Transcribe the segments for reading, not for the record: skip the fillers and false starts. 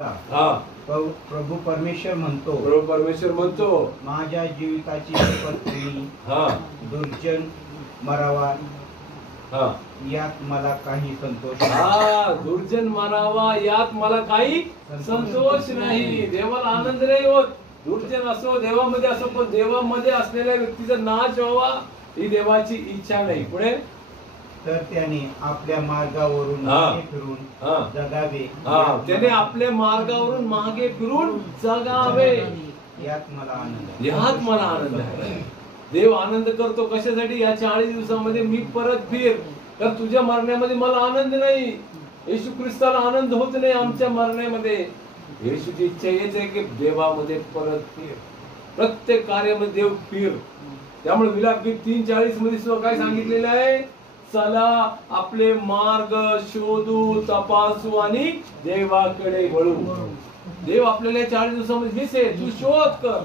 प्रभू परमेश्वर म्हणतो माझ्या जीविताची शपथ मी दुर्जन मरावा यात मला काही संतोष दुर्जन मारावा यात मला काही संतोष नाही. देवाला आनंद नाही होत. दुर्जन असो देवामध्ये असो, पण देवामध्ये असलेल्या व्यक्तीचा नाश व्हावा ही देवाची इच्छा नाही. पुढे तर त्याने आपल्या मार्गावरून मागे फिरून जगावे. त्याने आपल्या मार्गावरून मागे फिरून जगावे यात मला आनंद आहे. देव आनंद करतो कशासाठी? या 40 दिवसामध्ये मी परत फिर. तर तुझ्या मरण्यामध्ये मला आनंद नाही. येशू ख्रिस्ताला आनंद होत नाही आमच्या मरण्यामध्ये. येशूची इच्छा हेच आहे की देवामध्ये परत फिर. प्रत्येक कार्यामध्ये देव फिर. त्यामुळे विलापगीत 3:40 मध्ये सुद्धा काय सांगितलेलं आहे? चला आपले मार्ग शोधू, तपासू आणि देवाकडे वळू. देव आपल्याला 40 दिवसामध्ये दिसेल. तू शोध कर,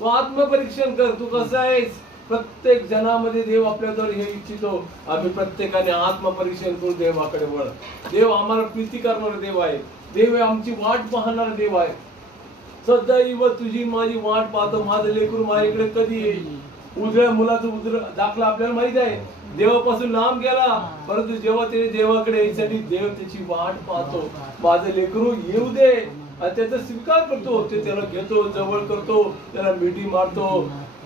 तू आत्मपरीक्षण कर, तू कसा आहेस. प्रत्येक जनामध्ये देव आपल्याद्वारे हे इच्छितो आम्ही प्रत्येकाने आत्मपरीक्षण करून देवाकडे वळ. देव आम्हाला प्रीती करणारा देव आहे. देव आमची वाट पाहणारा देव आहे. सदैव तुझी माझी वाट पाहतो. माझं लेकरू माझ्याकडे कधी येईल. उजळ्या मुलाचं दाखला आपल्याला माहित आहे. देवापासून लांब गेला, परंतु जेव्हा त्याने देवाकडे यायसाठी देव त्याची वाट पाहतो. माझं लेकरू येऊ दे आणि त्याचा स्वीकार करतो. ते त्याला घेतो, जवळ करतो, त्याला मिठी मारतो.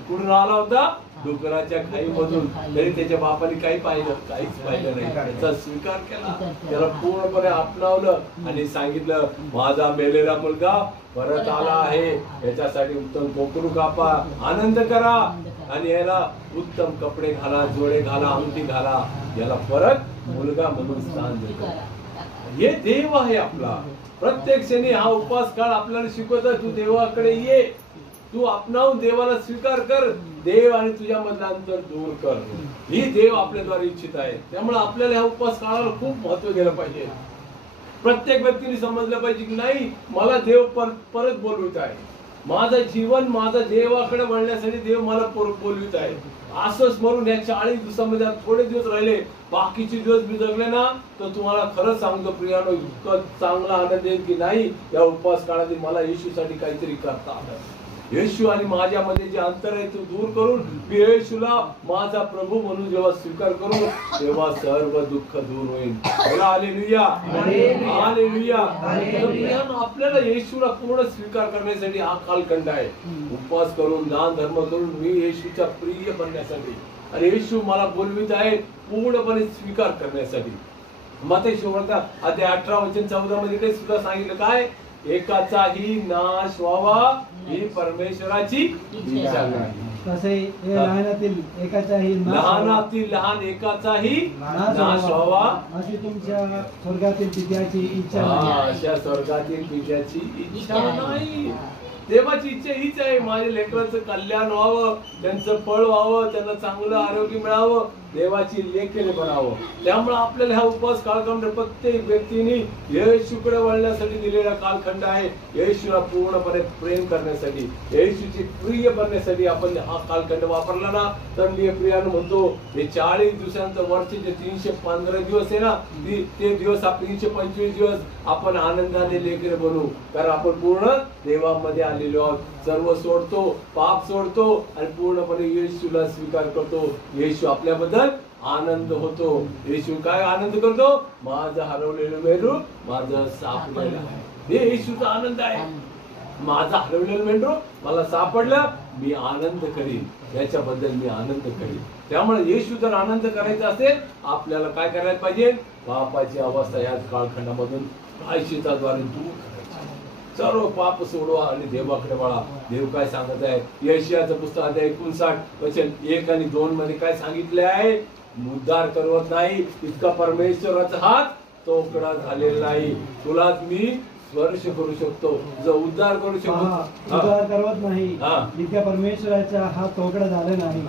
कुठून आला होता? डोंगराच्या खाईमधून. तरी त्याच्या बापाने काही पाहिलं? काहीच पाहिलं नाही. त्याचा स्वीकार केला, त्याला पूर्णपणे आपणावलं आणि सांगितलं माझा मेलेला मुलगा परत आला आहे. याच्यासाठी उत्तम कोकरू कापा, आनंद करा आणि याला उत्तम कपडे घाला, जोडे घाला, अंगठी घाला. याला परत मुलगा म्हणून स्थान देतो. हे देव आहे आपला. प्रत्येक क्षणी हा उपवास काळ आपल्याला शिकवत तू देवाकडे ये, तू आपणावून देवाला स्वीकार कर. देव आणि तुझ्या मधलं अंतर दूर कर. ही देव आपल्याद्वारे इच्छित आहे. त्यामुळे आपल्याला ह्या उपवास काळाला खूप महत्व दिलं पाहिजे. प्रत्येक व्यक्तीने समजलं पाहिजे की नाही, मला देव परत बोलवित आहे. माझं जीवन माझा देवाकडे वळण्यासाठी देव मला बोलवित आहे. असं स्मरून या 40 दिवसामध्ये थोडे दिवस राहिले, बाकीचे दिवस मी जगले ना, तर तुम्हाला खरंच सांगतो प्रियानो, इतकं चांगला आनंद येईल की नाही या उपवास काळात मला येशूसाठी काहीतरी करता आलं. येशू आणि माझ्यामध्ये जे अंतर आहे ते दूर करून मी येशूला माझा प्रभू म्हणून जेव्हा स्वीकार करू तेव्हा सर्व दुःख दूर होईल. Hallelujah, hallelujah. आपल्याला येशूला पूर्ण स्वीकार करण्यासाठी हा कालखंड आहे. उपवास करून, दान धर्म करून मी येशूचा प्रिय बनण्यासाठी आणि येशू मला बोलवित आहे पूर्णपणे स्वीकार करण्यासाठी. मत्ती सुवार्ता अध्याय 18:14 मध्ये ते सुद्धा सांगितलं काय? एकाचाही नाश व्हावा ही परमेश्वराची इच्छा नाही. लहानातील लहान एकाचाही नाश व्हावा अशी तुमच्या स्वर्गातील पित्याची इच्छा नाही. अशा स्वर्गातील पित्याची इच्छा नाही. देवाची इच्छा हीच आहे, माझ्या लेकरांचं कल्याण व्हावं, त्यांचं फळ व्हावं, त्यांना चांगलं आरोग्य मिळावं, देवाची लेकरे बनावं. त्यामुळे आपल्याला हा उपवास कालखंड प्रत्येक व्यक्तीने येशूकडे वळण्यासाठी दिलेला कालखंड आहे. येशूला पूर्णपणे प्रेम करण्यासाठी, येशूची प्रिय बनण्यासाठी आपण हा कालखंड वापरला ना, तर मी प्रियानं म्हणतो हे 40 दिवसांचं वरचे जे 315 दिवस आहे ना, ते दिवस 325 दिवस आपण आनंदाने लेकरे बनू. कारण आपण पूर्ण देवामध्ये आलेलो आहोत. सर्व सोडतो, पाप सोडतो आणि पूर्णपणे येशूला स्वीकार करतो. येशू आपल्याबद्दल आनंद होतो. येशू काय आनंद करतो? माझं हरवलेलं मेंढरू माझं सापडलेलं आहे. हे येशूचा आनंद आहे. माझं हरवलेलं मेंढरू मला सापडलं, मी आनंद करीन, याच्याबद्दल मी आनंद करीन. त्यामुळे येशू जर आनंद करायचा असेल आपल्याला काय करायला पाहिजे? पापाची अवस्था या कालखंडामधून प्रायश्चित्ताद्वारे दूर करायची. सर्व पाप सोडवा आणि देवाकडे वळा. देव काय सांगत आहे? यशायाचं पुस्तक अध्याय 59:1 आणि 2 मध्ये काय सांगितले आहे? उद्धार करवत नाही इतका परमेश्वराचा हात तोकडा झालेला नाही. तुलाच मी स्पर्श करू शकतो, जो उद्धार करू शकतो. उद्धार करवत नाही इतक्या परमेश्वराचा हात तोकडा झाला नाही.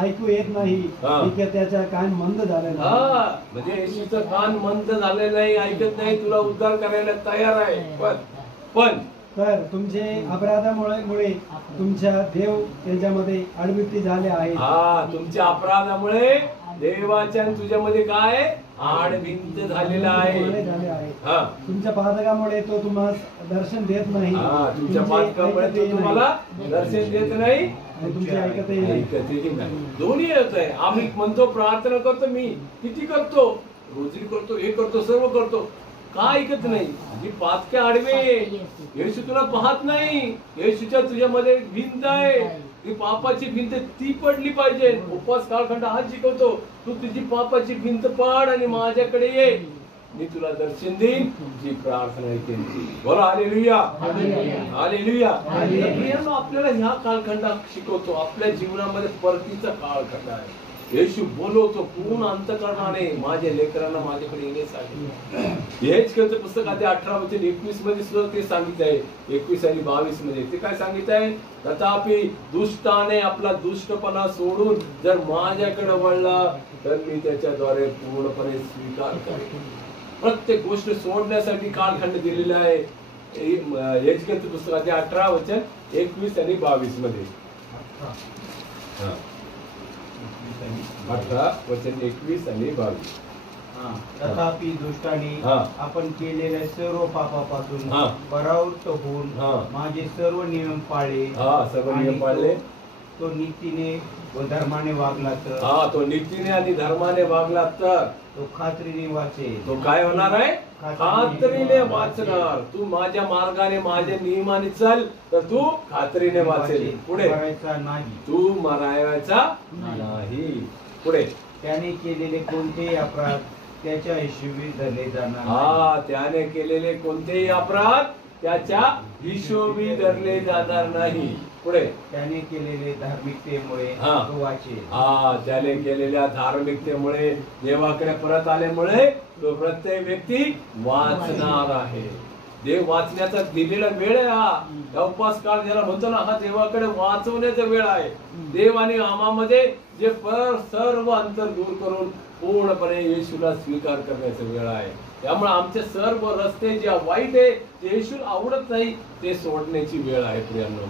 ऐकू येत नाही इतक्या त्याचा कान मंद झाले नाही. म्हणजे येशूचा कान मंद झाले नाही, ऐकत नाही, तुला उद्धार करायला तयार आहे. पण तर तुमचे अपराधामुळे तुमच्या देव त्यांच्यामध्ये अडविती झाले आहे. तुमच्या अपराधामुळे देवाच्या आणि तुझ्यामध्ये काय आडभिंत झालेला आहे. हा, तुमच्या पातकामुळे तो तुम्हाला दर्शन देत नाही. तुमच्या पातकामुळे तो तुम्हाला दर्शन देत नाही, तुमचे ऐकतही नाही. दोन्ही येत आहे. आम्ही म्हणतो प्रार्थना करतो, मी किती करतो, रोजरी करतो, हे करतो, सर्व करतो, का ऐकत नाही? जी पातक्या आडवे, येशू तुला पाहत नाही. येशूच्या तुझ्यामध्ये भिंत आहे, ती पापाची भिंत ती पडली पाहिजे. उपवास कालखंड हा शिकवतो, तू तुझी पापाची भिंत पाड आणि माझ्याकडे ये, मी तुला दर्शन देईन. तुझी प्रार्थना ऐकेन. बोला हालेलुया, हालेलुया. आपल्याला ह्या कालखंडात शिकवतो. आपल्या जीवनामध्ये परतीचा कालखंड आहे. येशू बोलवतो पूर्ण अंतःकरणाने माझ्या लेकरांना माझ्याकडे येण्यासाठी. हेच करतं पुस्तक आधी 18-21 मध्ये सुद्धा ते सांगितलं आहे. 21 आणि 22 मध्ये ते काय सांगितलं आहे? तथापि दुष्टाने आपला दुष्टपणा सोडून जर माझ्याकडे वळला तर मी त्याच्याद्वारे पूर्णपणे स्वीकार करेन. प्रत्येक गोष्ट सोडण्यासाठी कालखंड दिलेला आहे. हेच करतं पुस्तक आधी 18:21 आणि 22 मध्ये. 18:21 आणि 22. तथापि दुष्टाने आपण केलेल्या सर्व पापापासून परावृत्त होऊन माझे सर्व नियम पाळले, सर्व नियम पाळले, तो नीतीने व धर्माने वागला तर, तो नीतीने आणि धर्माने वागला तर तो खात्रीने वाचेल. तो काय होणार आहे? खात्रीने वाचणार. तू माझ्या मार्गाने माझ्या नियमाने चल तर तू खात्रीने वाचेल. पुढे नाही, तू मरायचा नाही. पुढे त्याने केलेले कोणतेही अपराध त्याच्या हिशोबी धरले जाणार. त्याने केलेले कोणतेही अपराध त्याच्या हिशोबी धरले जाणार नाही. पुढे त्याने केलेले धार्मिकतेमुळे तो वाचेल. त्याने केलेल्या धार्मिकतेमुळे देवाकडे परत आल्यामुळे तो प्रत्येक व्यक्ती वाचणार आहे. देव वाचण्याचा दिलेला वेळ आहे. हा उपवास काळ ज्याला म्हणतो ना, हा देवाकडे वाचवण्याचा वेळ आहे. देव आणि आम्हामध्ये जे सर्व अंतर दूर करून पूर्णपणे येशूला स्वीकार करण्याचा वेळ आहे. त्यामुळे आमचे सर्व रस्ते जे वाईट आहे, जे येशूला आवडत नाही, ते सोडण्याची वेळ आहे. प्रियांनो,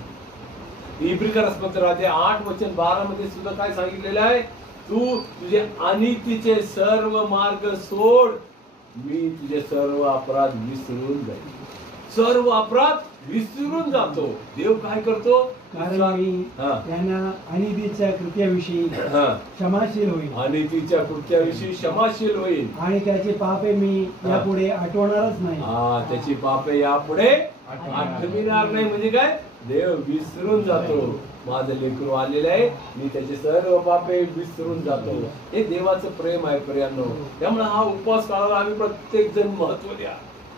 इब्रिकरपत्र 8:12 मध्ये सुद्धा काय सांगितलेलं आहे? तू तुझे अनितीचे सर्व मार्ग सोड, मी तुझे सर्व अपराध विसरून जाईल. सर्व अपराध विसरून जातो. देव काय करतो? कारण मी त्यांना अनितीच्या कृत्याविषयी क्षमाशील होईल, अनितीच्या कृत्याविषयी क्षमाशील होईल आणि त्याची पापे मी यापुढे आठवणारच नाही. त्याची पापे यापुढे आठविणार नाही. म्हणजे काय? देव विसरून जातो. माझं लेकरू आलेलं आहे, मी त्याचे सर्व पापे विसरून जातो. हे देवाचं प्रेम आहे प्रियांनो. त्यामुळे हा उपवास काळाला आम्ही प्रत्येक जण महत्व द्या.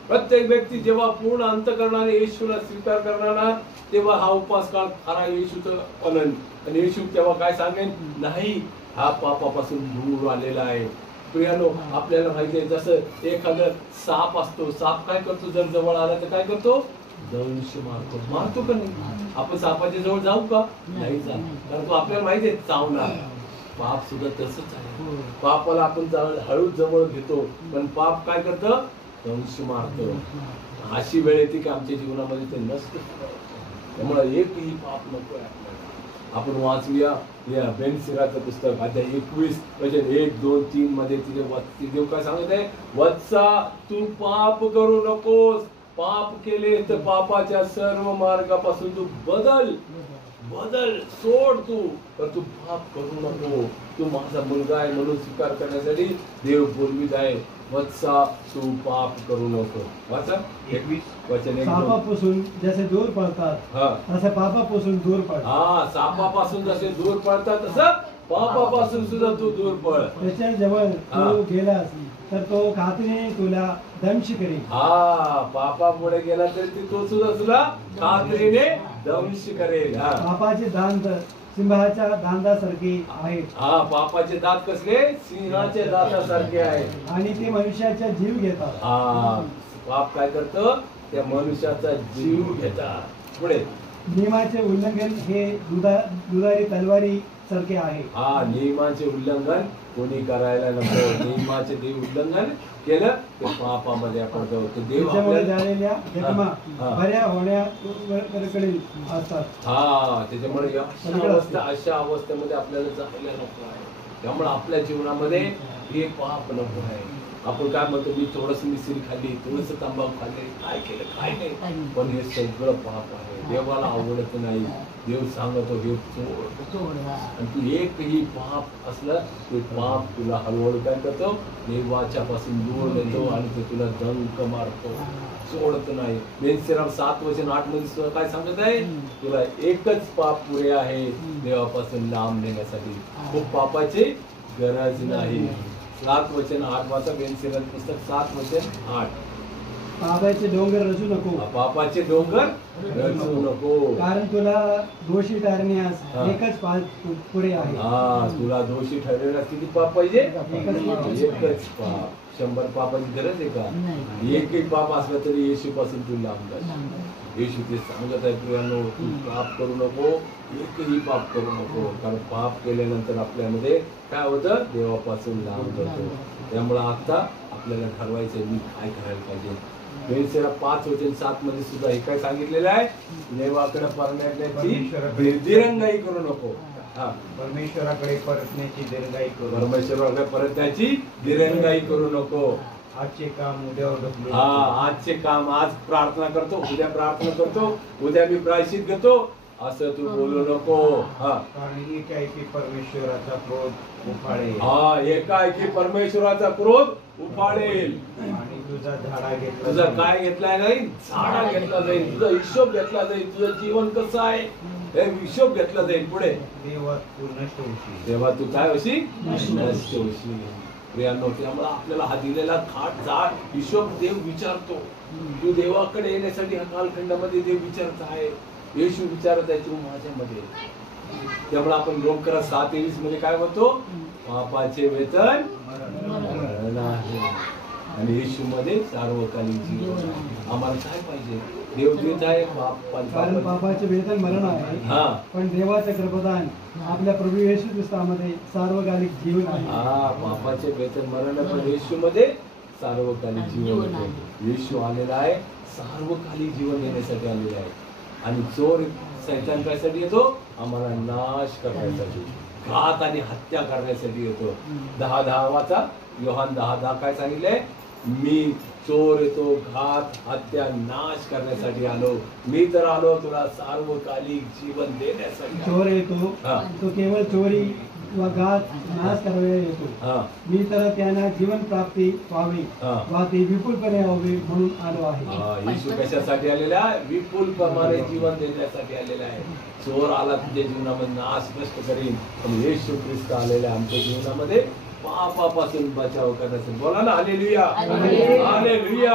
प्रत्येक व्यक्ती जेव्हा पूर्ण अंतःकरणाने येशूला स्वीकार करणार, तेव्हा हा उपवास काळ खरा येशूचं आनंद. आणि येशू तेव्हा काय सांगेन? नाही, हा पापापासून दूर आलेला आहे. प्रियांनो, आपल्याला माहिती आहे, जसं एखादं साप असतो. साप काय करतो? जर जवळ आला तर काय करतो? दंश मारतो. मारतो का नाही? आपण सापाच्या जवळ जाऊ का? नाही जात, कारण तो आपल्याला माहिती आहे चावणार. पाप सुद्धा तसंच आहे. पापाला आपण हळूच जवळ घेतो, पण पाप काय करतं? दंश मारतो. अशी वेळ येते की आमच्या जीवनामध्ये ते नसतं. त्यामुळे एकही पाप नको आहे आपल्याला. आपण वाचूया या बेन सिराचं पुस्तक 21:1-2-3 मध्ये तिथे देव काय सांगत आहे? वत्सा, तू पाप करू नकोस. पाप केले तर पापाच्या सर्व मार्गापासून तू बदल, सोड. तू पाप करू नको. तू माझा मुलगा आहे म्हणून स्वीकार करण्यासाठी देव बोलवीत आहे. वत्सा, तू पाप करू नको. वाचा 21 सापापासून जसे दूर पळतात तसे पापापासून दूर पळ. सापापासून जसे दूर पळतात तसं पापापासून सुद्धा तू दूर पळ. त्याच्या जवळ तू गेलास तर तो खात्रीने तुला दंश करेल. पापामुळे गेला तरी तो सुद्धा तुला खात्रीने दंश करेल. पापाचे दांत सिंहाच्या दांतासारखे आहेत. पापाचे दात कसले? सिंहाचे दातासारखे आहेत. आणि ते मनुष्याचा जीव घेतात. पाप काय करतं? त्या मनुष्याचा जीव घेतात. पुढे नियमाचे उल्लंघन हे दुधारी तलवारी सारखे आहे. नियमाचे उल्लंघन कोणी करायला नको. नियमाचे देव उल्लंघन केलं तर पापामध्ये आपण जातो. देवामुळे झालेल्या जखमा बऱ्या होण्याकडे असतात. त्याच्यामुळे अशा अवस्थेमध्ये आपल्याला जायला नको आहे. त्यामुळे आपल्या जीवनामध्ये हे पाप नको आहे. आपण काय म्हणतो, मी थोडस मिसरी खाल्ली, थोडस तंबाखू खाल्ले, काय केलं काय नाही, पण हे सगळं पाप आहे. देवाला आवडत नाही. देव सांगतो हे सोड. आणि तू एकही पाप असलं ते पाप तुला हळूहळू काय करतो, देवाच्या पासून दूर नेतो आणि ते तुला दंक मारतो, सोडत नाही. बेनसिराम 7:8 मध्ये सुद्धा काय सांगत आहे, तुला एकच पाप पुरे आहे देवापासून लांब नेण्यासाठी, खूप पापाची गरज नाही. 7:8 वाचा बेनसिराम पुस्तक 7:8. पापाचे डोंगर रचू नको, पापाचे डोंगर रचू नको, कारण तुला दोषी ठरण्यास एकच पाप पुरे आहे. तुला दोषी ठरवण्यास किती पाप पाहिजे, एकच पाप. 100 पापाची गरज आहे का, एकही पाप असलं तरी येशू पासून तू लांब जाशील. येशू ते सांगत आहे, प्रियानो तू पाप करू नको, एकही पाप करू नको, कारण पाप केल्यानंतर आपल्यामध्ये काय होतं, देवापासून लांब जातो. त्यामुळे आता आपल्याला ठरवायचं मी काय करायला पाहिजे. बेनसिराम 5:7 मध्ये सुद्धा हे काय सांगितलेलं आहे, देवाकडे परतण्याची दिरंगाई करू नको. परमेश्वराकडे परतण्याची दिरंगाई करू, परमेश्वराकडे परतण्याची दिरंगाई करू नको. आजचे काम उद्यावर ढकलू. आजचे काम आज प्रार्थना करतो, उद्या प्रार्थना करतो, उद्या मी प्रायश्चित घेतो, असं तू बोलू नको. कारण एकाएकी परमेश्वराचा क्रोध उफाळेल. एकाएकी परमेश्वराचा क्रोध उफाळेल आणि तुझा झाडा घेतला, तुझा काय घेतला जाईल, झाडा घेतला जाईल, तुझा हिशोब घेतला जाईल, तुझं जीवन कसं आहे हे हिशोब घेतला जाईल. पुढे देवा तू नष्ट होशील, तेव्हा तू काय होशील, नष्ट होशील. प्रियांनो, त्यामुळे आपल्याला हा दिलेला जाड हिशोब देव विचारतो. तू देवाकडे येण्यासाठी हा कालखंडामध्ये देव विचारत आहे, येशू विचारत आहे तू माझ्यामध्ये. त्यामुळे आपण रोमकरा 6:23 मध्ये काय म्हणतो, पापाचे वेतन मरण आहे आणि येशू मध्ये सार्वकालिक जीवन. आम्हाला काय पाहिजे, देव देत आहे कारण पापाचे वेतन मरण आहे, पण देवाचे कृपादान आपल्या प्रभू येशू ख्रिस्तामध्ये सार्वकालिक जीवन आहे. पापाचे वेतन मरण आहे, पण येशू मध्ये सार्वकालिक जीवन आहे. येशू आलेला आहे सार्वकालिक जीवन देण्यासाठी आलेला आहे. आणि चोर सैतान कायसाठी येतो, आम्हाला नाश करण्यासाठी, घात आणि हत्या करण्यासाठी येतो. 10:10 वाचा, योहान 10:10 काय सांगितलंय, मी चोर येतो, घात हत्या नाश करण्यासाठी आलो, मी तर आलो तुला सार्वकालिक जीवन देण्यासाठी. चोर येतो तो केवळ चोरी व घात नाश करायला येतो, मी तर त्यांना जीवन प्राप्ती व्हावी वा ते विपुलपणे व्हावे म्हणून आलो आहे. येशू कशासाठी आलेला आहे, विपुल प्रमाणे जीवन देण्यासाठी आलेला आहे. चोर आला तुझ्या जीवनामध्ये नाश नष्ट करीन, पण येशू ख्रिस्त आलेला आमच्या जीवनामध्ये पापापासून बचाव करण्यासाठी. बोला ना हालेलुया, हालेलुया.